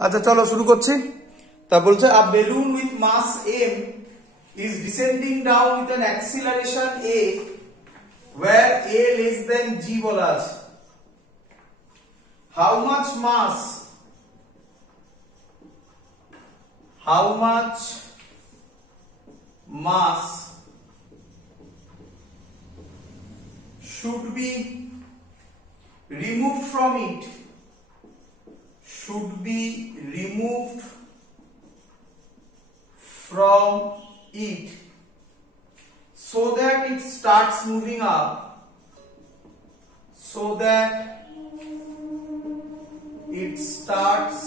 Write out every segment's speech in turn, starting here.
আচ্ছা চলো শুরু করছি। তা বলছে a balloon with mass m is descending down with an acceleration a where a less than g বলা আছে। how much mass should be removed from it so that it starts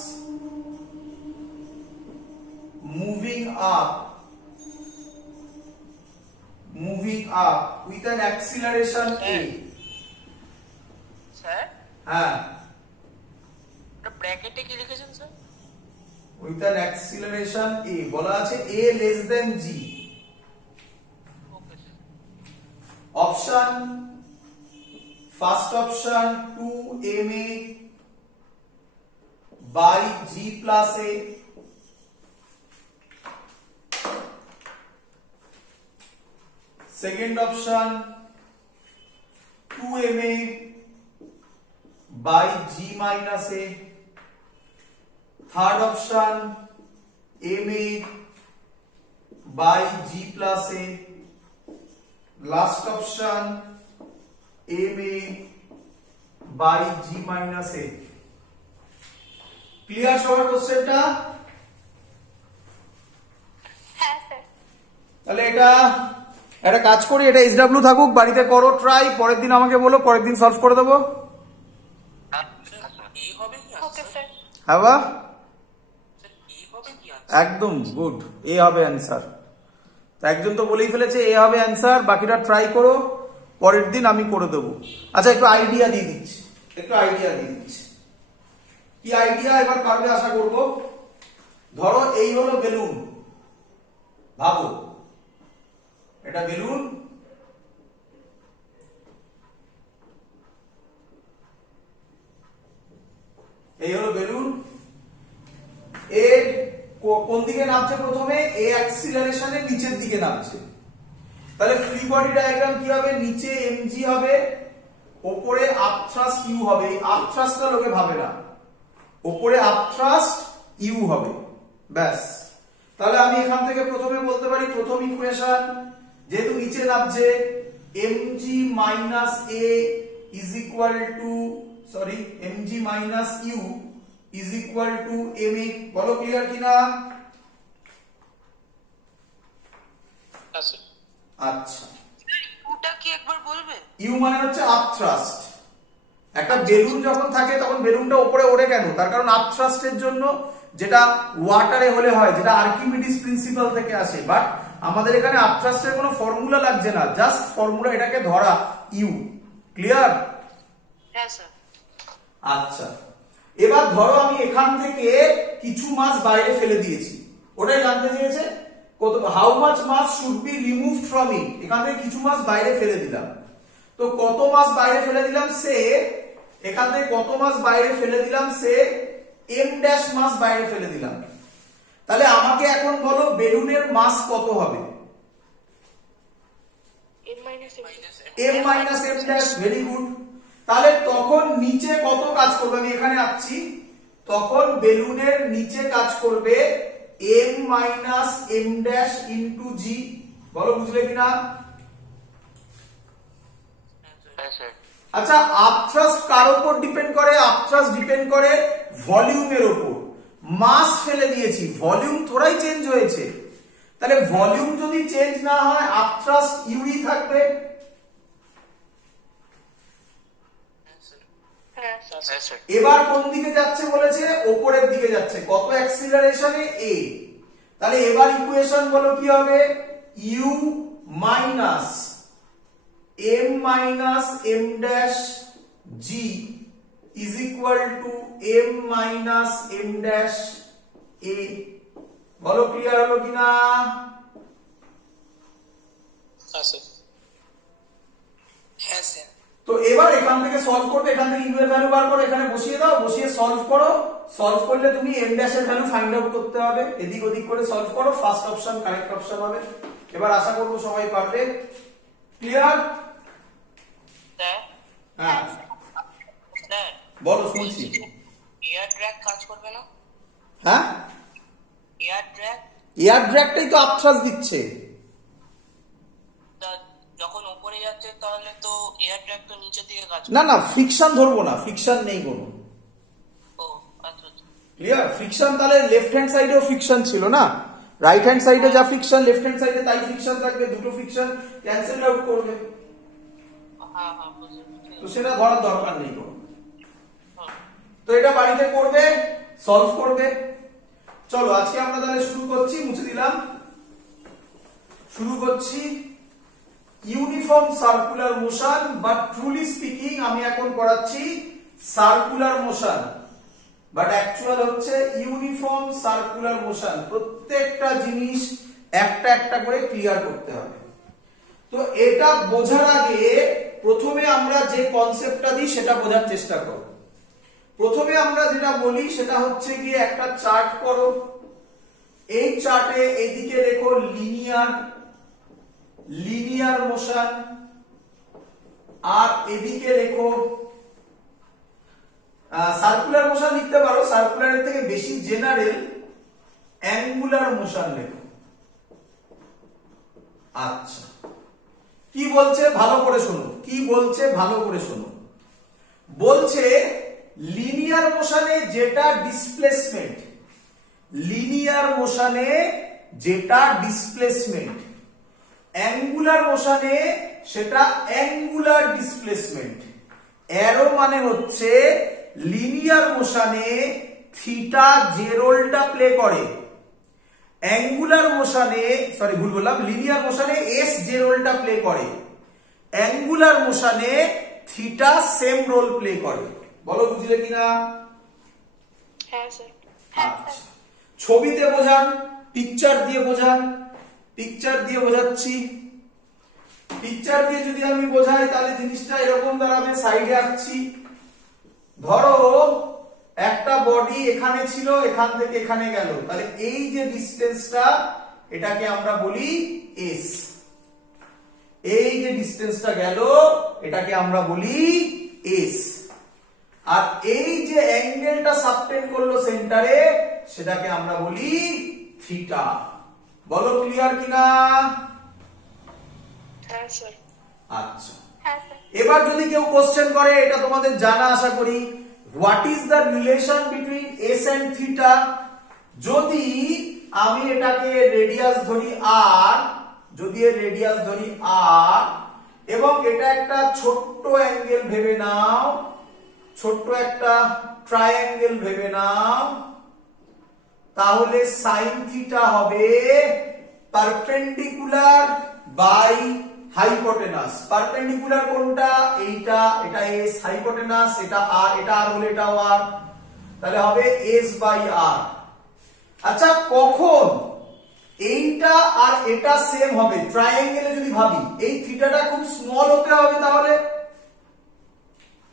moving up, moving up with an acceleration a। Sir হ্যাঁ, এটা ব্র্যাকেটে কি লিখেছেন sir? with an acceleration a বলা আছে a less than g। Okay sir. Option first option 2ma by g plus a, second option 2ma by g minus a, third option ma by g plus a, last option ma by g minus a। Clear সবার কোশ্চেনটা? হ্যাঁ sir. তাহলে এটা একটা কাজ করি, এটা SW থাকুক, বাড়িতে করো ট্রাই, পরের দিন আমাকে বলো, পরের দিন সলভ করে দেবো। এই হবে কি ওকে স্যার। হ্যাঁ বা স্যার এই হবে কি একদম গুড, এ হবে অ্যান্সার। তো একজন তো বলেই ফেলেছে এ হবে অ্যান্সার, বাকিটা ট্রাই করো, পরের দিন আমি করে দেবো। আচ্ছা একটু আইডিয়া দিয়ে দিচ্ছি, কি আইডিয়া এবার পারবে আশা করব। ধরো এই হলো বেলুন, ভাবো এটা বেলুন, এই হলো বেলুন, এর কোন দিকে নামছে? প্রথমে এ অ্যাক্সিলারেশনে নিচের দিকে নামছে। তাহলে ফ্রি বডি ডায়াগ্রাম কি হবে? নিচে mg হবে, উপরে আপথ্রাস্ট u হবে। এই আপথ্রাস্টটা লোকে ভাবে না, উপরে আপথ্রাস্ট u হবে, ব্যাস। তাহলে আমি এখান থেকে প্রথমে বলতে পারি, প্রথম ইকুয়েশন যেহেতু নিচে নামছে mg minus a is equal to mg minus u is equal to ma। বলো ক্লিয়ার কিনা? আচ্ছা ইউটা কি একবার বলবেন? ইউ মানে হচ্ছে আপথ্রাস্ট। একটা বেলুন যখন থাকে তখন বেলুনটা উপরে ওঠে কেন? তার কারণ আপথ্রাস্টের জন্য, যেটা ওয়াটারে হলে হয়, যেটা আর্কিমিডিস প্রিন্সিপাল থেকে আসে। বাট আমাদের এখানে আপথ্রাস্টের কোনো ফর্মুলা লাগছে না, জাস্ট ফর্মুলা এটাকে ধরা ইউ। ক্লিয়ার? হ্যাঁ স্যার। আচ্ছা এবার ধরো আমি এখান থেকে কিছু মাস বাইরে ফেলে দিয়েছি, ওটাই জানতে চেয়েছে কত, how much mass should be removed from it. এখান থেকে কিছু মাস বাইরে ফেলে দিলাম, তো কত মাস বাইরে ফেলে দিলাম? সে এখান থেকে কত মাস বাইরে ফেলে দিলাম? সে m ড্যাশ মাস বাইরে ফেলে দিলাম। তাহলে আমাকে এখন বলো বেলুনের মাস কত হবে? m minus m dash. Very good. তাহলে তখন নিচে কত কাজ করবে? আমি এখানে আসছি, তখন বেলুনের নিচে কাজ করবে m minus m dash into g। বলো বুঝলে কিনা? আচ্ছা আপথ্রাস্ট কার উপর ডিপেন্ড করে? আপথ্রাস্ট ডিপেন্ড করে ভলিউমের উপর। মাস ফেলে দিয়েছি, ভলিউম থোড়াই চেঞ্জ হয়েছে। তাহলে ভলিউম যদি চেঞ্জ না হয় আপথ্রাস্ট ইউই থাকবে। এবার কোন দিকে যাচ্ছে বলেছে? উপরের দিকে যাচ্ছে। কত অ্যাক্সিলারেশনে? a। তাহলে এবার ইকুয়েশন বলো কি হবে? u minus m minus m dash g is equal to m minus m dash a। বলো ক্লিয়ার হলো কিনা? হ্যাঁ স্যার। তো এবার এখান থেকে সলভ করবে, এখান থেকে ইউ এর ভ্যালু বার করো, এখানে বসিয়ে দাও, বসিয়ে সলভ করো। সলভ করলে তুমি এম ড্যাশ এর ভ্যালু ফাইন্ড আউট করতে হবে, এদিক ওদিক করে সলভ করো, ফার্স্ট অপশন কারেক্ট অপশন হবে। এবার আশা করবো সবাই পারবে। ক্লিয়ার? হ্যাঁ স্যার বলো, শুনছি। এয়ার ড্র্যাগ কাজ করবে না? হ্যাঁ, এয়ার ড্র্যাগ এয়ার ড্র্যাগটাই তো আপথ্রাস দিচ্ছে। যখন উপরে যাচ্ছে তাহলে তো এয়ার ড্র্যাগ তো নিচের দিকে কাজ না না, ফ্রিকশন ধরবো না, ফ্রিকশন নেই কোনো। ও আচ্ছা আচ্ছা। ক্লিয়ার? ফ্রিকশন তাহলে লেফট হ্যান্ড সাইডেও ফ্রিকশন ছিল না, রাইট হ্যান্ড সাইডে যা ফ্রিকশন লেফট হ্যান্ড সাইডে তাই ফ্রিকশন থাকবে, দুটো ফ্রিকশন ক্যান্সেল আউট করবে। হ্যাঁ হ্যাঁ বুঝলাম। তো সেটা ধরার দরকার নেই কোনো। তো এটা বাড়িতে করবে, সলভ করবে। চলো আজকে আমরা তাহলে শুরু করছি, মুছে দিলাম। শুরু করছি uniform circular motion, but truly speaking আমি এখন পড়াচ্ছি সার্কুলার মোশন, বাট অ্যাকচুয়াল হচ্ছে ইউনিফর্ম সার্কুলার মোশন। প্রত্যেকটা জিনিস একটা একটা করে ক্লিয়ার করতে হবে। তো এটা বোঝার আগে প্রথমে আমরা যে কনসেপ্টটা দিই সেটা বোঝার চেষ্টা করো। প্রথমে আমরা যেটা বলি সেটা হচ্ছে গিয়ে একটা চার্ট করো, এই চার্টে এইদিকে লেখো লিনিয়ার মোশন, আর এদিকে লেখো সার্কুলার মোশন লিখতে পারো, সার্কুলারের থেকে বেশি জেনারেল অ্যাঙ্গুলার মোশন লেখো। আচ্ছা, কি বলছে ভালো করে শোনো, কি বলছে ভালো করে শোনো। বলছে লিনিয়ার মোশনে যেটা ডিসপ্লেসমেন্ট, লিনিয়ার মোশনে যেটা ডিসপ্লেসমেন্ট, অ্যাঙ্গুলার মোশনে সেটা অ্যাঙ্গুলার ডিসপ্লেসমেন্ট। অ্যারো মানে হচ্ছে লিনিয়ার মোশনে থিটা যে রোলটা প্লে করে, অ্যাঙ্গুলার মোশনে, সরি ভুল বললাম, লিনিয়ার মোশনে এস যে রোলটা প্লে করে, অ্যাঙ্গুলার মোশনে থিটা সেম রোল প্লে করে। বলো বুঝলে কিনা? হ্যাঁ স্যার। আচ্ছা, ছবিতে বোঝান, পিকচার দিয়ে বোঝান। পিকচার দিয়ে বোঝাচ্ছি। পিকচার দিয়ে যদি আমি বোঝাই তাহলে জিনিসটা এরকম দাঁড়াবে, সাইডে আঁকছি। ধরো একটা বডি এখানে ছিল, এখান থেকে এখানে গেল, তাহলে এই যে ডিসটেন্সটা এটাকে আমরা বলি এস। এই যে ডিসটেন্সটা গেল এটাকে আমরা বলি এস। আর এই যে অ্যাঙ্গেলটা সাবটেন্ড করলো সেন্টারে সেটাকে আমরা বলি থিটা। বলো ক্লিয়ার কিনা? হ্যাঁ স্যার। আচ্ছা, হ্যাঁ স্যার। এবার যদি কেউ কোশ্চেন করে, এটা তোমাদের জানা আশা করি, what is the relation between S and theta. যদি আমি এটাকে রেডিয়াস ধরি আর, যদি এর রেডিয়াস ধরি আর, এবং এটা একটা ছোট্ট অ্যাঙ্গেল ভেবে নাও, ছোট্ট একটা ট্রায়াঙ্গেল ভেবে নাও, তাহলে সাইন থিটা হবে পারপেন্ডিকুলার বাই হাইপোটেনাস। পারপেন্ডিকুলার কোনটা? এইটা, এটা এস, হাইপোটেনাস এটা আর, এটা আর হলে এটাও আর, তাহলে হবে এস বাই আর। আচ্ছা, কখন এইটা আর এটা সেম হবে? ট্রায়াঙ্গেলে যদি ভাবি, এই থিটাটা খুব স্মল হতে হবে, তাহলে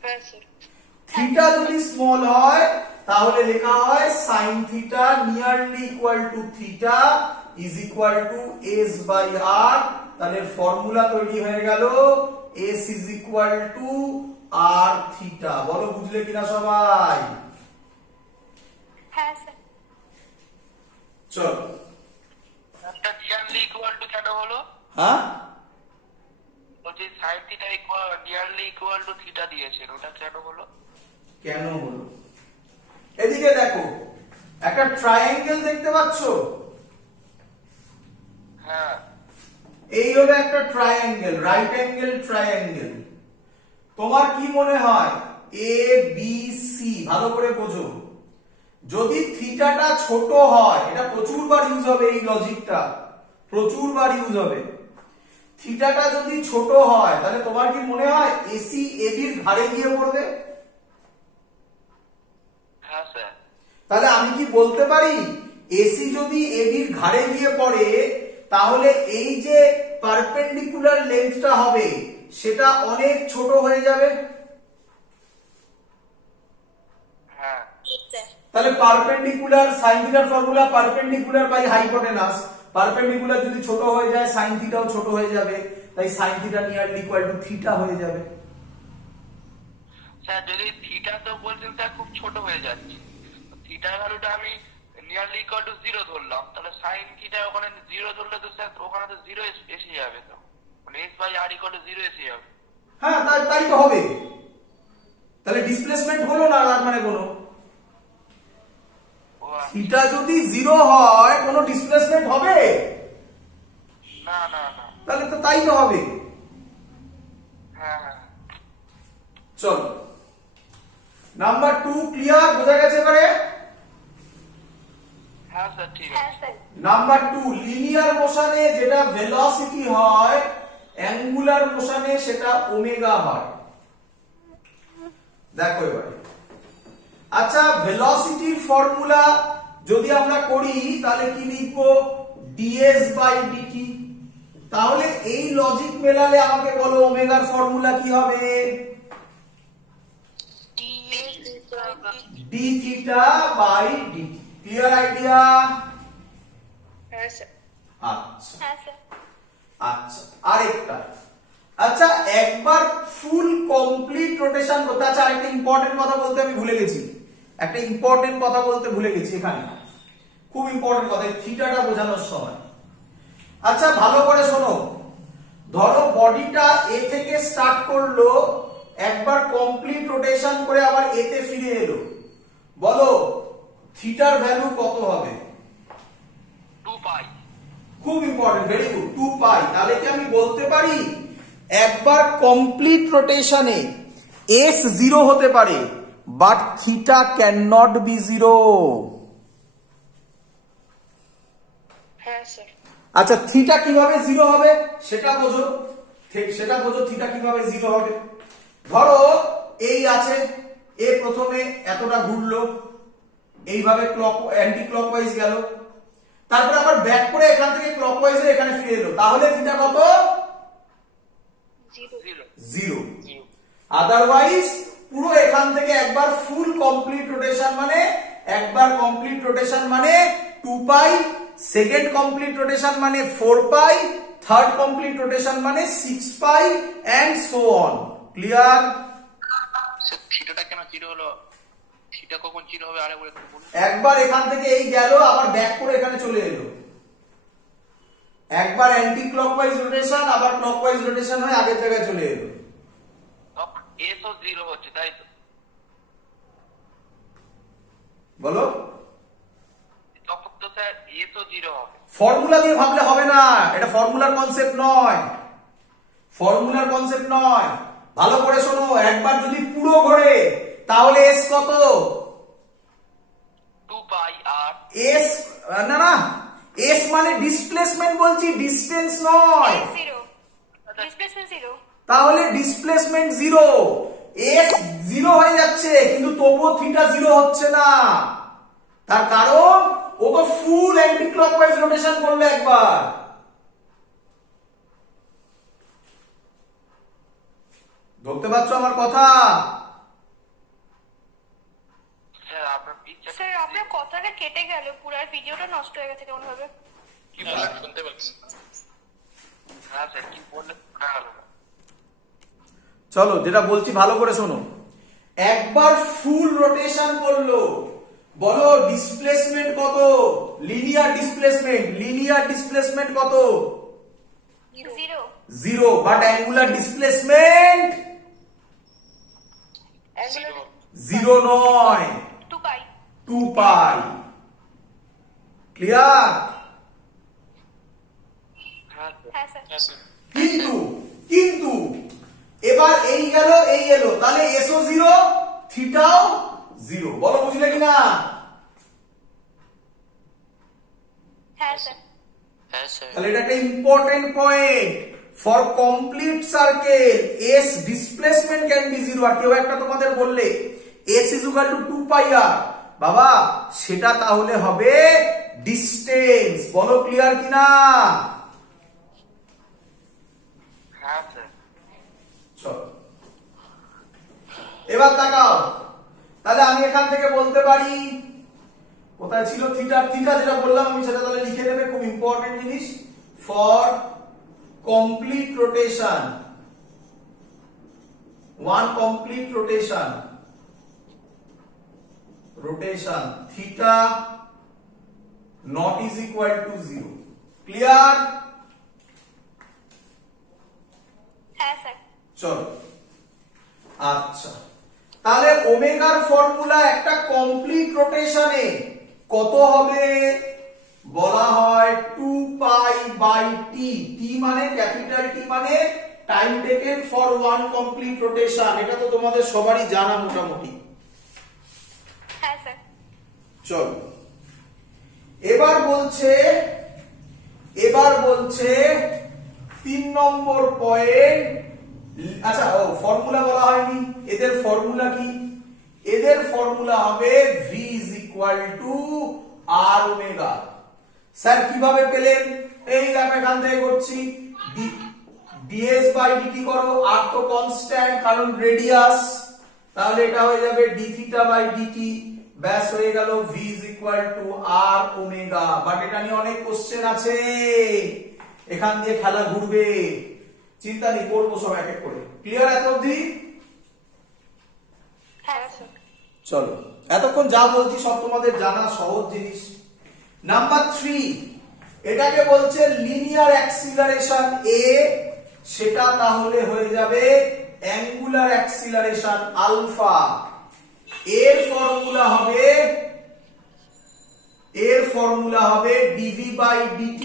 হ্যাঁ স্যার। থিটা যদি স্মল হয় তাহলে লেখা হয় sine theta nearly equal to theta is equal to S by R. তাহলে ফর্মুলা তৈরি হয়ে গেল S is equal to R theta. বলো বুঝলে কিনা সবাই? হ্যাঁ স্যার। চলো, এটা নিয়ারলি ইকুয়াল টু কেন হলো? হ্যাঁ বলছি sine theta equal nearly equal to theta দিয়েছেন, ওটা কেন হলো? কেন হলো? এদিকে দেখো, একটা ট্রায়াঙ্গেল দেখতে পাচ্ছ? হ্যাঁ। এই হলো একটা ট্রায়াঙ্গেল, রাইট অ্যাঙ্গেল ট্রায়াঙ্গেল। তোমার কি মনে হয় এ বি সি? ভালো করে বোঝো, যদি থিটাটা ছোট হয়, এটা প্রচুরবার ইউজ হবে, এই লজিকটা প্রচুরবার ইউজ হবে। থিটাটা যদি ছোট হয় তাহলে তোমার কি মনে হয় এসি এবির ঘাড়ে গিয়ে পড়বে? হ্যাঁ স্যার। তাহলে আমি কি বলতে পারি এসি যদি এবির ঘাড়ে গিয়ে পড়ে তাহলে এই যে পারপেন্ডিকুলার লেন্থটা হবে সেটা অনেক ছোট হয়ে যাবে। হ্যাঁ তাহলে পারপেন্ডিকুলার সাইন থিটার formula perpendicular by hypotenuse, perpendicular যদি ছোট হয়ে যায় সাইন থিটাও ছোট হয়ে যাবে, তাই sign theta nearly equal to theta হয়ে যাবে। স্যার যদি থিটা তো বলছেন স্যার খুব ছোট হয়ে যাচ্ছে, থিটার ভ্যালুটা আমি নিয়ারলি ইকুয়াল টু 0 ধরলাম, তাহলে সাইন থিটা ওখানে 0 ধরলে তো স্যার ওখানে তো 0 এসে যাবে, তো মানে s by r equal to 0 এসে যাবে। হ্যাঁ তাই তো হবে, তাহলে ডিসপ্লেসমেন্ট হলো না আর মানে কোনো থিটা যদি 0 হয় কোনো ডিসপ্লেসমেন্ট হবে না না না, তাহলে তো তাই তো হবে। হ্যাঁ হ্যাঁ চলো নাম্বার 2 ক্লিয়ার, বোঝা গেছে এবারে? হ্যাঁ স্যার ঠিক আছে। নাম্বার 2 লিনিয়ার মোশনে যেটা ভেলোসিটি হয় অ্যাঙ্গুলার মোশনে সেটা ওমেগা হয়। দেখো এবারে, আচ্ছা ভেলোসিটির ফর্মুলা যদি আমরা করি তাহলে কি লিখবো, ds বাই dt। তাহলে এই লজিক মেলালে আমাকে বলো ওমেগার ফর্মুলা কি হবে, d theta by dt। Clear idea? হ্যাঁ স্যার। আচ্ছা আচ্ছা আরেকটা, আচ্ছা একবার ফুল কমপ্লিট রোটেশন করতে, আচ্ছা একটা ইম্পর্টেন্ট কথা বলতে আমি ভুলে গেছি, একটা ইম্পর্টেন্ট কথা বলতে ভুলে গেছি এখানে, খুব ইম্পর্টেন্ট কথা থিটাটা বোঝানোর সময়। আচ্ছা ভালো করে শোনো, ধরো বডিটা এ থেকে স্টার্ট করলো, একবার কমপ্লিট রোটেশন করে আবার এ তে ফিরে এলো, বলো থিটার ভ্যালু কত হবে? 2 পাই। খুব ইম্পর্টেন্ট, ভেরি গুড, 2 পাই। তাহলে কি আমি বলতে পারি একবার কমপ্লিট রোটেশনে s 0 হতে পারে but theta can not be 0? হ্যাঁ স্যার। আচ্ছা থিটা কিভাবে 0 হবে সেটা বোঝো, সেটা বোঝো থিটা কিভাবে 0 হবে। ধরো এই আছে, এ প্রথমে এতটা ঘুরলো, এইভাবে অ্যান্টি ক্লকওয়াইজ গেল, তারপর আবার ব্যাক করে এখান থেকে ক্লকওয়াইজে এখানে ফিরে এলো, তাহলে থিটা কত? 0। আদারওয়াইজ পুরো এখান থেকে একবার ফুল কমপ্লিট রোটেশন মানে, একবার কমপ্লিট রোটেশন মানে 2 পাই, সেকেন্ড কমপ্লিট রোটেশন মানে 4 পাই, থার্ড কমপ্লিট রোটেশন মানে 6 pi and so on. Clear? Sir থিটাটা কেন 0 হলো, থিটা কখন 0 হবে আরেকবার একটু বলুন। একবার এখান থেকে এই গেল, আবার ব্যাক করে এখানে চলে এলো, একবার অ্যান্টি ক্লকওয়াইজ রোটেশন আবার ক্লকওয়াইজ রোটেশন হয়ে আগের জায়গায় চলে এলো। তখন s ও 0 হচ্ছে তাই তো? বলো তখন তো স্যার s ও 0 হবে। ফর্মুলা দিয়ে ভাবলে হবে না, এটা ফর্মুলার কনসেপ্ট নয়, ফর্মুলার কনসেপ্ট নয়। ভালো করে শোনো, একবার যদি পুরো ঘোরে তাহলে s কত? 2 পাই আর s না না, s মানে ডিসপ্লেসমেন্ট বলছি, ডিসটেন্স নয়। 0 ডিসপ্লেসমেন্ট 0। তাহলে ডিসপ্লেসমেন্ট 0, s 0 হয়ে যাচ্ছে কিন্তু তবুও থিটা 0 হচ্ছে না, তার কারণ ও তো ফুল অ্যান্টি ক্লকওয়াইজ রোটেশন করলো একবার। ধরতে পারছো আমার কথা? স্যার আপনার কথাটা কেটে গেল, পুরো ভিডিওটা নষ্ট হয়ে গেছে কেমন ভাবে। কি বললেন শুনতে পাচ্ছি না। হ্যাঁ স্যার কি বললেন শোনা গেল না। চলো যেটা বলছি ভালো করে শোনো, একবার ফুল রোটেশন করলো, বলো ডিসপ্লেসমেন্ট কত? লিনিয়ার ডিসপ্লেসমেন্ট কত? 0। বাট অ্যাঙ্গুলার ডিসপ্লেসমেন্ট 0 নয়, 2 পাই। 2 পাই। ক্লিয়ার? হ্যাঁ স্যার। কিন্তু এবার এই গেল এই এলো, তাহলে এসও 0 থিটাও 0। বলো বুঝলে কিনা? হ্যাঁ স্যার। হ্যাঁ স্যার। তাহলে এটা একটা important point, for complete circle s displacement can be 0। আর কেউ একটা তোমাদের বললে s is equal two 2 pi r, বাবা সেটা তাহলে হবে ডিসটেন্স। বলো ক্লিয়ার কিনা? হ্যাঁ স্যার। এবার তাকাও, তাহলে আমি এখান থেকে বলতে পারি, কোথায় ছিল থিটা, থিটা যেটা বললাম আমি সেটা তাহলে লিখে নেবে, খুব ইম্পর্টেন্ট জিনিস। For complete rotation, one complete rotation, rotation theta not is equal to 0. Clear? হ্যাঁ স্যার। চলো, আচ্ছা তাহলে ওমেগার ফর্মুলা একটা কমপ্লিট রোটেশনে কত হবে? বলা হয় 2 পাই বাই টি। টি মানে ক্যাপিটাল টি মানে time taken for one complete rotation. এটা তো তোমাদের সবারই জানা মোটামুটি। হ্যাঁ স্যার। চলো, এবার বলছে 3 নম্বর পয়েন্ট। আচ্ছা, ফর্মুলা বলা হয়নি। এদের ফর্মুলা কি? এদের ফর্মুলা হবে v is equal to r omega. Sir কিভাবে পেলেন? এই দেখো এখান থেকে করছি, ds বাই dt করো, r তো কনস্ট্যান্ট কারণ রেডিয়াস, তাহলে এটা হয়ে যাবে d থিটা বাই dt, ব্যাস হয়ে গেল v is equal to r omega. But এটা নিয়ে অনেক কোশ্চেন আছে, এখান দিয়ে খেলা ঘুরবে, চিন্তা নেই, করবো সব এক এক করে। ক্লিয়ার এত অবধি? হ্যাঁ স্যার। চলো, এতক্ষণ যা বলছি সব তোমাদের জানা সহজ জিনিস। নাম্বার 3, এটাকে বলছে লিনিয়ার অ্যাক্সিলারেশন a, সেটা তাহলে হয়ে যাবে অ্যাঙ্গুলার অ্যাক্সিলারেশন আলফা। এর ফর্মুলা হবে dv by dt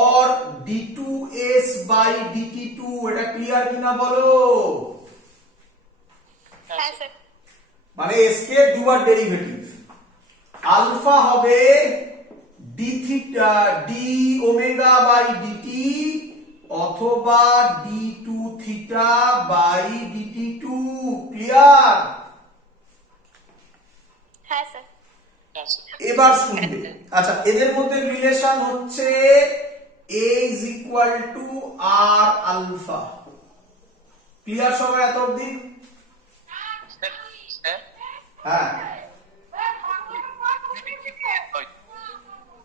or d2s by dt2। এটা ক্লিয়ার কিনা বলো? হ্যাঁ স্যার। মানে s কে দুবার ডেরিভেটিভ। আলফা হবে d theta d omega by dt অথবা d2 theta by dt2। Clear? হ্যাঁ স্যার। এবার শুনবে, আচ্ছা এদের মধ্যে রিলেশন হচ্ছে a is equal to r alpha. Clear সবাই এত অবধি? হ্যাঁ,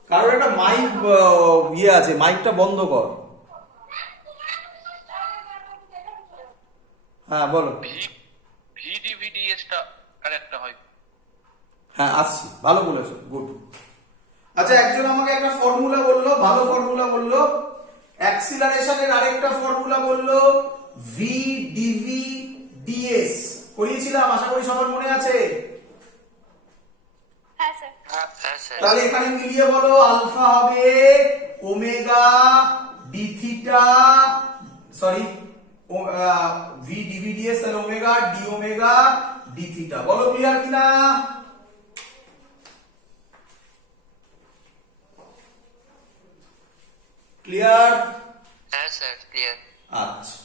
কারণ একটা মাইক ইয়ে আছে, মাইকটা বন্ধ কর। হ্যাঁ বলো। হ্যাঁ আসছি, ভালো বলেছো, গুড। আচ্ছা একজন আমাকে একটা ফর্মুলা বললো, ভালো ফর্মুলা বললো, অ্যাক্সিলারেশনের আরেকটা ফর্মুলা বললো v dv ds। করিয়েছিলাম, আশা করি সবার মনে আছে। হ্যাঁ স্যার। তাহলে এখানে মিলিয়ে বলো, আলফা হবে omega D theta, sorry v dv ds, তাহলে omega D omega D theta. বলো ক্লিয়ার কিনা? ক্লিয়ার? হ্যাঁ স্যার ক্লিয়ার। আচ্ছা,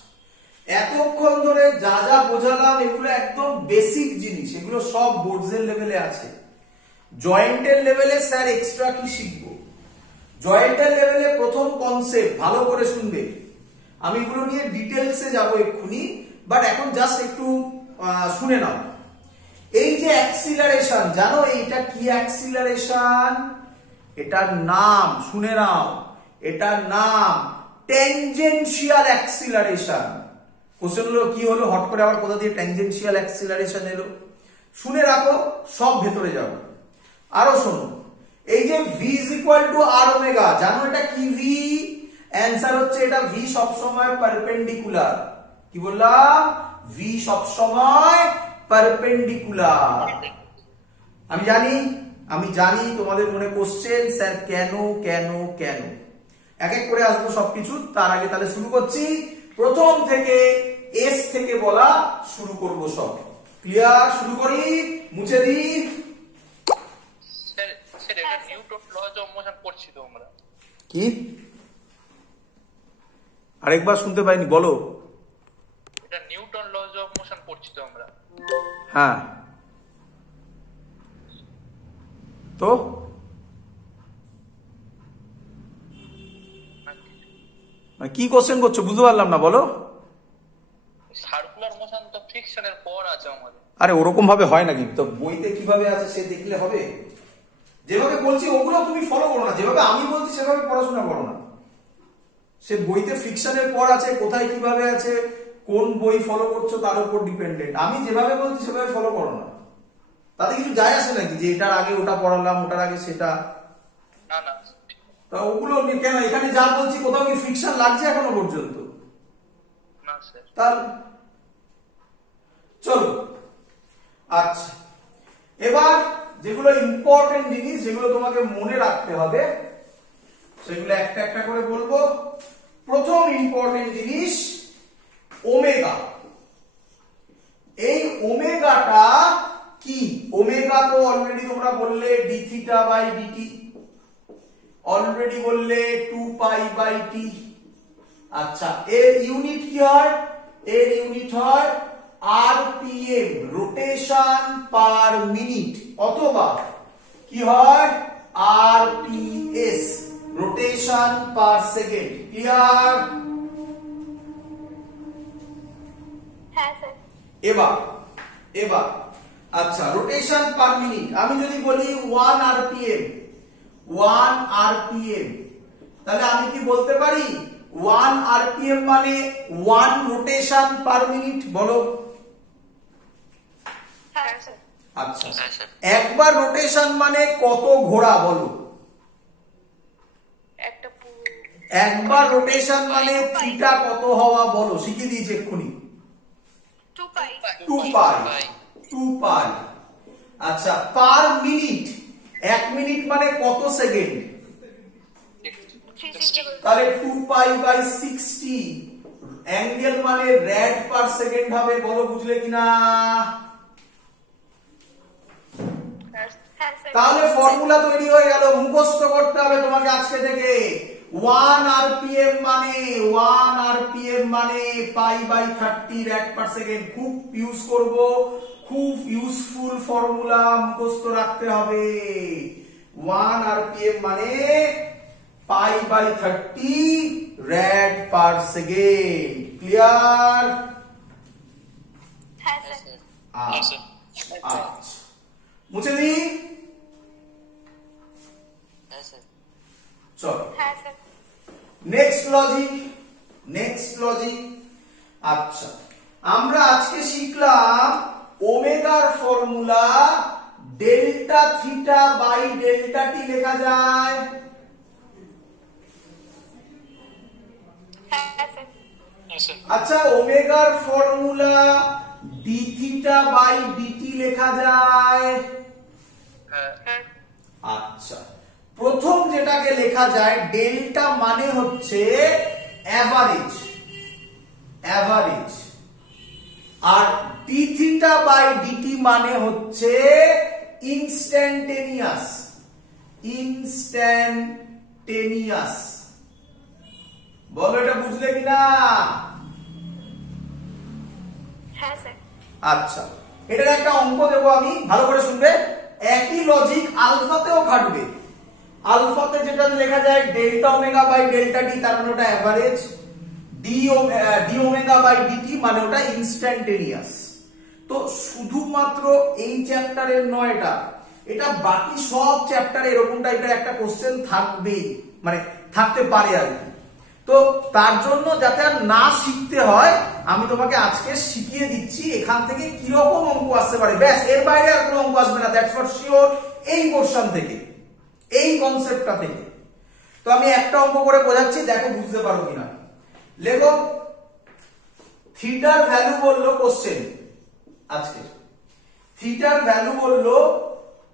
এতক্ষণ ধরে যা যা বোঝালাম এগুলো একদম বেসিক জিনিস, এগুলো সব বোর্ডসের লেভেলে আছে। জয়েন্টের লেভেলে স্যার এক্সট্রা কি শিখবো? জয়েন্টের লেভেলে প্রথম কনসেপ্ট ভালো করে শুনবে, আমি এগুলো নিয়ে ডিটেলসে যাবো এক্ষুনি, বাট এখন জাস্ট একটু শুনে নাও। এই যে অ্যাক্সিলারেশন, জানো এইটা কি অ্যাক্সিলারেশন? এটার নাম শুনে নাও, এটার নাম ট্যানজেনশিয়াল অ্যাক্সিলারেশন। কোশ্চেন হলো কি হলো, হট করে আবার কোথা দিয়ে ট্যানজেনশিয়াল অ্যাক্সিলারেশন এলো? শুনে রাখো, সব ভেতরে যাও। আরো শোনো, এই যে v is equal to r omega, জানো এটা কি v? অ্যান্সার হচ্ছে এটা v সবসময় পারপেন্ডিকুলার। কি বললাম? v সবসময় পারপেন্ডিকুলার। আমি জানি তোমাদের মনে কোশ্চেন, স্যার কেন কেন কেন? এক এক করে আসবো সবকিছু, তার আগে তাহলে শুরু করছি প্রথম থেকে, এস থেকে বলা শুরু করব সব। ক্লিয়ার? শুরু করি, মুছে দিই। স্যার এটা নিউটন লজ অফ মোশন পড়ছি তো আমরা। কি? আরেকবার শুনতে পাইনি, বলো। এটা নিউটন লজ অফ মোশন পড়ছি তো আমরা। হ্যাঁ, তো কি কোশ্চেন করছো বুঝতে পারলাম না, বলো। সার্কুলার মোশন তো ফ্রিকশনে ফিকশনের পর আছে আমাদের। আরে ওরকম ভাবে হয় নাকি? তো বইতে কিভাবে আছে সে দেখলে হবে? যেভাবে বলছি ওগুলো তুমি ফলো করো না, যেভাবে আমি বলছি সেভাবে পড়াশোনা করো না। সে বইতে ফিকশনের পর আছে, কোথায় কিভাবে আছে, কোন বই ফলো করছো তার উপর ডিপেন্ডেন্ট। আমি যেভাবে বলছি সেভাবে ফলো করো না, তাতে কিছু যায় আসে নাকি যে এটার আগে ওটা পড়ালাম, ওটার আগে সেটা? না না, তা ওগুলো কেন? এখানে যা বলছি কোথাও কি ফিকশন লাগছে এখনো পর্যন্ত? না স্যার। তাহলে চলো, আচ্ছা এবার যেগুলো ইম্পর্টেন্ট জিনিস, যেগুলো তোমাকে মনে রাখতে হবে, সেগুলো একটা একটা করে বলবো। প্রথম ইম্পর্টেন্ট জিনিস ওমেগা। এই ওমেগাটা কি? ওমেগা তো অলরেডি তোমরা বললে D theta by DT, already বললে 2 পাই বাই টি। আচ্ছা, এর ইউনিট কি হয়? এর ইউনিট হয় আরপিএম, রোটেশন পার মিনিট, অথবা কি হয় আরপিএস, রোটেশন পার সেকেন্ড। ক্লিয়ার? হ্যাঁ স্যার। এবার আচ্ছা, রোটেশন পার মিনিট আমি যদি বলি 1 আরপিএম, 1 আরপিএম, তাহলে আমি কি বলতে পারি 1 আরপিএম মানে 1 রোটেশন পার মিনিট? বলো। হ্যাঁ স্যার। আচ্ছা, হ্যাঁ স্যার। একবার রোটেশন মানে কত ঘোরা? বলো। একটা একবার রোটেশন মানে থিটা কত হওয়া? বলো, শিখিয়ে দিয়েছি এক্ষুনি। 2 পাই। 2 পাই, 2 পাই। আচ্ছা, পার মিনিট, 1 মিনিট মানে কত সেকেন্ড? 360 তাহলে 2 পাই বাই 60, অ্যাঙ্গেল মানে রেড পার সেকেন্ড হবে। বলো, বুঝলে কিনা? হ্যাঁ স্যার। তাহলে ফর্মুলা তৈরি হয়ে গেল, মুখস্থ করতে হবে তোমাকে আজকে থেকে। 1 আরপিএম মানে pi by 30 rad per second. খুব ইউজ করব, খুব ইউজফুল ফর্মুলা, মুখস্থ রাখতে হবে। 1 আরপিএম মানে pi by 30 rad per second. Clear? হ্যাঁ স্যার। আচ্ছা, মুছে দিই। চলো, হ্যাঁ স্যার। Next logic. আচ্ছা, আমরা আজকে শিখলাম ওমেগার formula delta theta by delta t লেখা যায়। হ্যাঁ স্যার। আচ্ছা, ওমেগার formula d theta by dt লেখা যায়। হ্যাঁ। আচ্ছা, প্রথম যেটাকে লেখা যায়, ডেল্টা মানে হচ্ছে অ্যাভারেজ, আর ডি থিটা বাই ডিটি মানে হচ্ছে ইনস্ট্যান্টেনিয়াস। বলো, এটা বুঝলে কিনা? হ্যাঁ স্যার। আচ্ছা, এটার একটা অঙ্ক দেবো আমি, ভালো করে শুনবে। একই লজিক আলফাতেও খাটবে। আলফাতে যেটা লেখা যায় delta omega by delta T, তার মানে ওটা average. D omega by DT মানে ওটা ইনস্ট্যান্টেনিয়াস। তো শুধুমাত্র এই চ্যাপ্টারের নয় এটা বাকি সব চ্যাপ্টারে এরকম টাইপের একটা কোশ্চেন থাকবেই, মানে থাকতে পারে আর কি। তো তার জন্য যাতে আর না শিখতে হয়, আমি তোমাকে আজকে শিখিয়ে দিচ্ছি এখান থেকে কিরকম অঙ্ক আসতে পারে। ব্যাস, এর বাইরে আর কোনো অঙ্ক আসবে না, দ্যাটস ফর শিওর। এই পোরশন থেকে, এই কনসেপ্টটা থেকে। তো আমি একটা অঙ্ক করে বোঝাচ্ছি, দেখো বুঝতে পারো কিনা। লেখো, থিটার ভ্যালু বললো কোশ্চেন আজকে, থিটার ভ্যালু বললো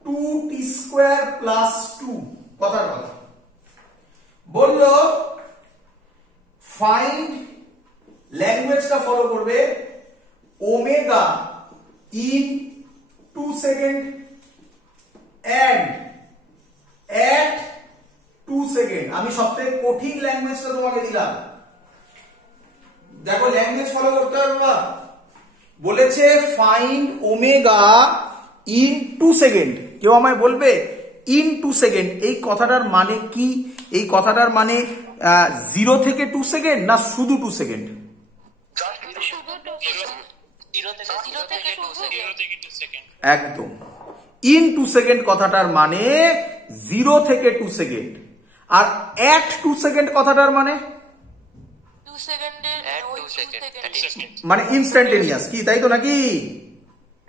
2t² + 2, কথার কথা বললো। ফাইন্ড, ল্যাঙ্গুয়েজটা ফলো করবে, omega in 2 second and at 2 second. আমি সবথেকে কঠিন ল্যাঙ্গুয়েজটা তোমাকে দিলাম, দেখো ল্যাঙ্গুয়েজ ফলো করতে হবে বাবা। বলেছে ফাইন্ড ওমেগা ইন 2 সেকেন্ড। কেউ আমায় বলবে ইন 2 সেকেন্ড এই কথাটার মানে কি? এই কথাটার মানে 0 থেকে 2 সেকেন্ড, না শুধু 2 সেকেন্ড? 0 থেকে 2 সেকেন্ড। একদম। ইন 2 সেকেন্ড কথাটার মানে 0 থেকে 2 সেকেন্ড, আর অ্যাট 2 সেকেন্ড কথাটার মানে 2 সেকেন্ডের ওই 2 সেকেন্ড মানে ইনস্ট্যান্টেনিয়াস, কি তাই তো নাকি?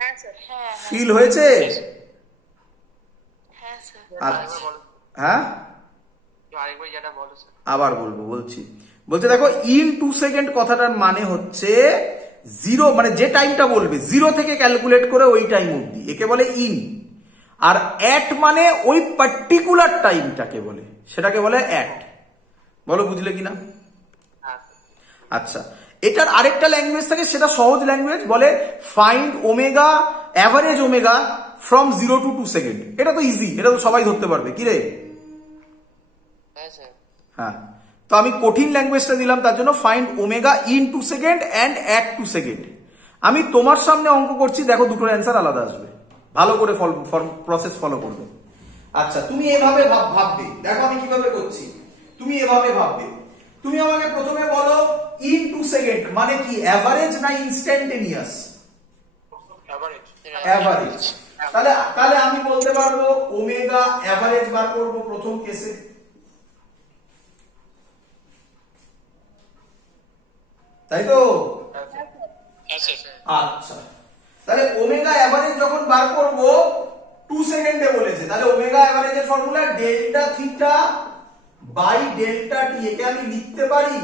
হ্যাঁ স্যার। হ্যাঁ ফিল হয়েছে? হ্যাঁ স্যার। আচ্ছা, হ্যাঁ আরেকবার যেটা বলো স্যার। আবার বলছি বলছে দেখো, ইন 2 সেকেন্ড কথাটার মানে হচ্ছে 0, মানে যে টাইমটা বলবে 0 থেকে ক্যালকুলেট করে ওই টাইম অবধি, একে বলে ইন। আর অ্যাট মানে ওই পার্টিকুলার টাইমটাকে বলে, সেটাকে বলে অ্যাট। বলো বুঝলে কিনা? আচ্ছা, এটার আরেকটা ল্যাঙ্গুয়েজ থাকে, সেটা সহজ ল্যাঙ্গুয়েজ, বলে find omega, average omega from 0 to 2 second. এটা তো ইজি, এটা তো সবাই ধরতে পারবে, কি রে? হ্যাঁ, তো আমি কঠিন ল্যাঙ্গুয়েজটা দিলাম, তার জন্য find omega in 2 second and at 2 second. আমি তোমার সামনে অঙ্ক করছি, দেখো দুটোর অ্যান্সার আলাদা আসবে, ভালো করে প্রসেস ফলো করবে। আচ্ছা, তুমি এভাবে ভাববে, দেখো আমি কিভাবে করছি। তুমি এভাবে ভাববে, তুমি আমাকে প্রথমে বলো ইন 2 সেকেন্ড মানে কি, অ্যাভারেজ না ইনস্ট্যান্টেনিয়াস? অ্যাভারেজ। তাহলে আমি বলতে পারবো ওমেগা অ্যাভারেজ বার করব প্রথম কেসে। তাই তো? আচ্ছা, তাহলে ওমেগা অ্যাভারেজ যখন বার করব 2 সেকেন্ডে বলেছে, তাহলে ওমেগা অ্যাভারেজের formula delta theta by delta t. একে আমি লিখতে পারি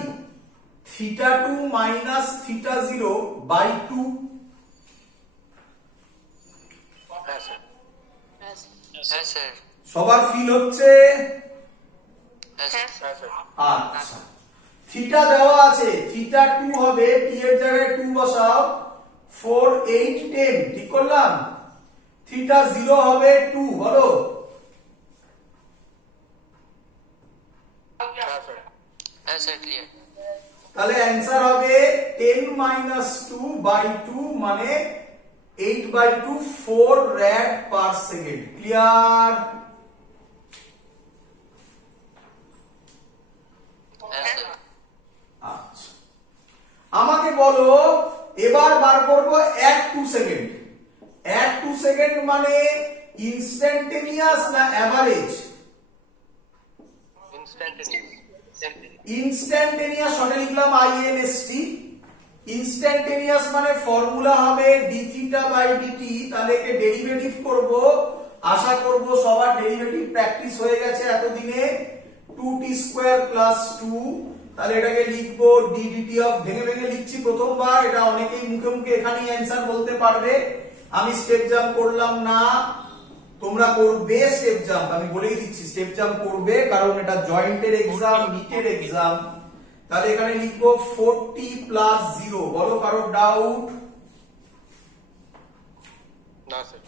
থিটা 2 মাইনাস থিটা 0 বাই 2। হ্যাঁ স্যার। সবার ফিল হচ্ছে? হ্যাঁ স্যার। আচ্ছা, থিটা দেওয়া আছে, থিটা 2 হবে, টি এর জায়গায় 2 বসাও, 4 8 10, ঠিক করলাম। থিটা 0 হবে 2, বলো। হ্যাঁ স্যার, ক্লিয়ার। তাহলে অ্যান্সার হবে 10 মাইনাস 2 বাই 2 মানে 8 বাই 2, 4 rad per second। ক্লিয়ার? আচ্ছা, আমাকে বলো এবার বার করব অ্যাট 2 সেকেন্ড। অ্যাট 2 সেকেন্ড মানে ইনস্ট্যান্টেনিয়াস না অ্যাভারেজ? ইনস্ট্যান্টেনিয়াস শর্টে লিখলাম INST। ইনস্ট্যান্টেনিয়াস মানে ফর্মুলা হবে d থিটা বাই dt। তাহলে একে ডেরিভেটিভ করব, আশা করব সবার ডেরিভেটিভ প্র্যাকটিস হয়ে গেছে এতদিনে। 2t স্কয়ার প্লাস 2, তাহলে এটাকে লিখবো d dt অফ, ভেঙে ভেঙে লিখছি প্রথমবার, এটা অনেকেই মুখে মুখে এখানেই অ্যান্সার বলতে পারবে। আমি স্টেপ জাম্প করলাম না, তোমরা করবে স্টেপ জাম্প, আমি বলেই দিচ্ছি স্টেপ জাম্প করবে, কারণ এটা জয়েন্টের এক্সাম, নিটের এক্সাম। তাহলে এখানে লিখবো 4t প্লাস 0। বলো কারোর ডাউট? না স্যার।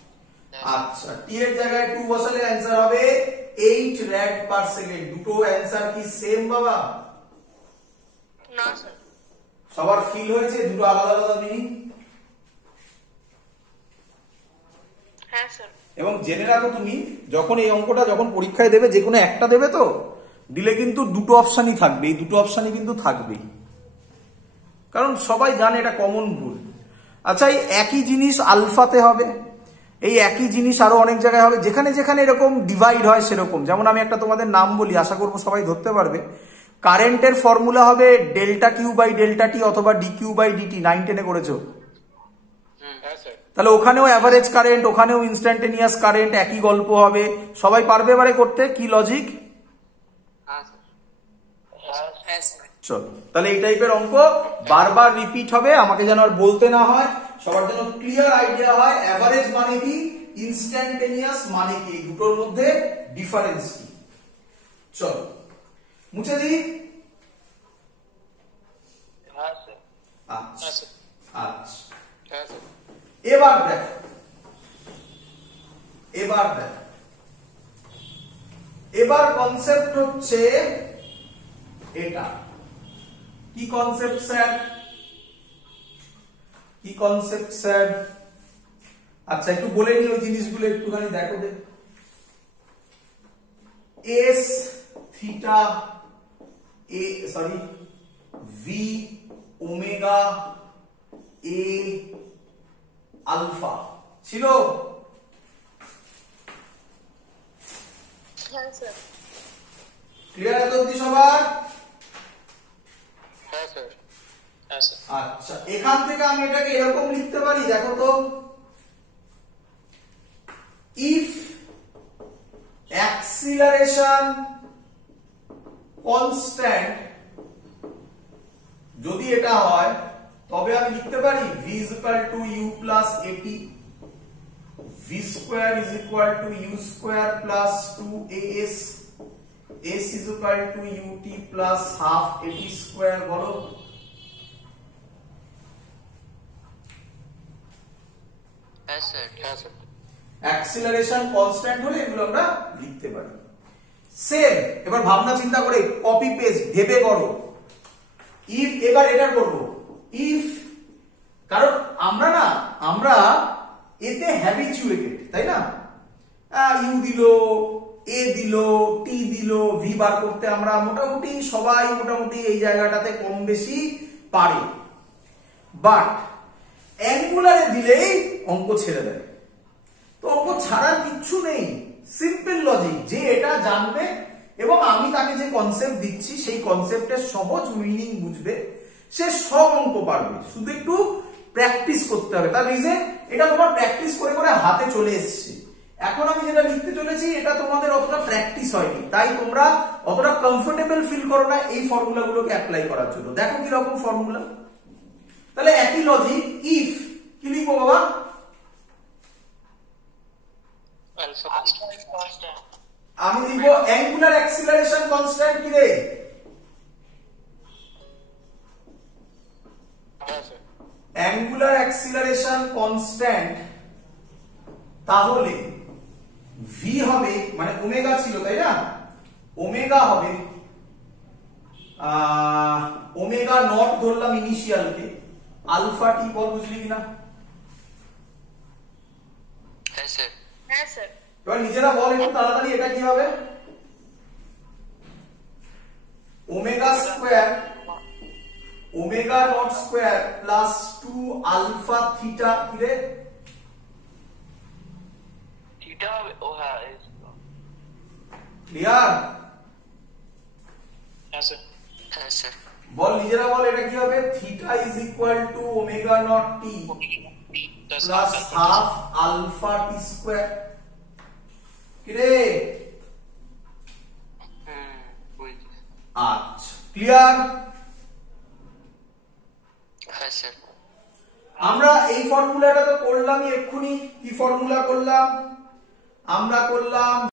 আচ্ছা, টি এর জায়গায় 2 বসালে অ্যান্সার হবে 8 rad per second। দুটো অ্যান্সার কি সেম বাবা? না স্যার। সবার ফিল হয়েছে দুটো আলাদা আলাদা মিনিং? হ্যাঁ স্যার। এবং জেনে রাখো, তুমি যখন এই অঙ্কটা যখন পরীক্ষায় দেবে, যে কোনো একটা দেবে তো, দিলে কিন্তু দুটো অপশনই থাকবে, এই দুটো অপশনই কিন্তু থাকবেই, কারণ সবাই জানে এটা কমন ভুল। আচ্ছা, এই একই জিনিস আলফাতে হবে, এই একই জিনিস আরো অনেক জায়গায় হবে, যেখানে যেখানে এরকম ডিভাইড হয় সেরকম। যেমন আমি একটা তোমাদের নাম বলি, আশা করবো সবাই ধরতে পারবে। কারেন্টের ফর্মুলা হবে ডেল্টা কিউ বাই ডেল্টা টি অথবা ডি কিউ বাই ডিটি। 9 10 করেছো? তাহলে ওখানেও অ্যাভারেজ কারেন্ট, ওখানেও ইনস্ট্যান্টেনিয়াস কারেন্ট, একই গল্প হবে। সবাই পারবে এবারে করতে? কি লজিক? চলো, তাহলে এই টাইপের অঙ্ক বারবার রিপিট হবে, আমাকে যেন আর বলতে না হয়, সবার জন্য ক্লিয়ার আইডিয়া হয় অ্যাভারেজ মানে কি, ইনস্ট্যান্টেনিয়াস মানে কি, দুটোর মধ্যে ডিফারেন্স কি। চলো মুছে দিই। আচ্ছা আচ্ছা, এবার দেখো, এবার কনসেপ্ট হচ্ছে এটা। কি কনসেপ্ট স্যার? কি কনসেপ্ট স্যার? আচ্ছা, একটু বলে নি ওই জিনিসগুলো, একটুখানি দেখো। এস থিটা ভি ওমেগা এ আলফা ছিল। হ্যাঁ স্যার। ক্লিয়ার এত অবধি সবার? হ্যাঁ স্যার। হ্যাঁ স্যার। আচ্ছা, এখান থেকে আমি এটাকে এরকম লিখতে পারি, দেখো তো, ইফ অ্যাক্সিলারেশন কনস্ট্যান্ট যদি এটা হয় তবে আমি লিখতে পারি v is equal to u plus at, v square is equal to u square plus 2as, s is equal to ut plus half at square। বলো হ্যাঁ স্যার। হ্যাঁ স্যার। অ্যাক্সিলারেশন কনস্ট্যান্ট হলে এগুলো আমরা লিখতে পারি। সেম এবার ভাবনা চিন্তা করে কপি পেস্ট ভেবে করো। ইফ এবার এটা করব, ইফ, কারণ আমরা এতে হ্যাবিচুয়েটেড, তাই না? ইউ দিল, এ দিল, টি দিল, ভি বার করতে আমরা মোটামুটি সবাই মোটামুটি এই জায়গাটাতে কম বেশি পারি, বাট অ্যাঙ্গুলারে দিলেই অঙ্ক ছেড়ে দেয়। তো অঙ্ক ছাড়ার কিচ্ছু নেই, সিম্পল লজিক, যে এটা জানবে এবং আমি তাকে যে কনসেপ্ট দিচ্ছি সেই কনসেপ্টের সহজ মিনিং বুঝবে, সে সব অঙ্ক পারবে, শুধু একটু প্র্যাকটিস করতে হবে। তার রিজন এটা তোমার প্র্যাকটিস করে করে হাতে চলে এসেছে। এখন আমি যেটা লিখতে চলেছি এটা তোমাদের অতটা প্র্যাকটিস হয়নি, তাই তোমরা অতটা কমফোর্টেবল ফিল করো না এই ফর্মুলাগুলোকে অ্যাপ্লাই করার জন্য। দেখো কি রকম ফর্মুলা, তাহলে একই লজিক, ইফ কি লিখবো বাবা? Alpha constant. আমি লিখবো অ্যাঙ্গুলার অ্যাক্সিলারেশন কনস্ট্যান্ট কি রে? হ্যাঁ স্যার। অ্যাঙ্গুলার অ্যাক্সিলারেশন কনস্ট্যান্ট, তাহলে ভি হবে, মানে ওমেগা ছিল তাই না, ওমেগা হবে ওমেগা নট ধরলাম ইনিশিয়ালকে, আলফা টি, বল বুঝলি কিনা? হ্যাঁ স্যার। হ্যাঁ স্যার। এবার নিজেরা বল একটু তাড়াতাড়ি, এটা কি হবে? Omega square, omega not square plus 2 alpha theta, কি রে? থিটা হবে, ও হ্যাঁ। ক্লিয়ার? হ্যাঁ স্যার। হ্যাঁ স্যার। বল নিজেরা বল, এটা কি হবে? Theta is equal to omega not T plus half alpha T square, কি রে? বুঝছি। আচ্ছা, ক্লিয়ার? হ্যাঁ স্যার। আমরা এই ফর্মুলাটা তো করলামই এক্ষুনি। কি ফর্মুলা করলাম? আমরা করলাম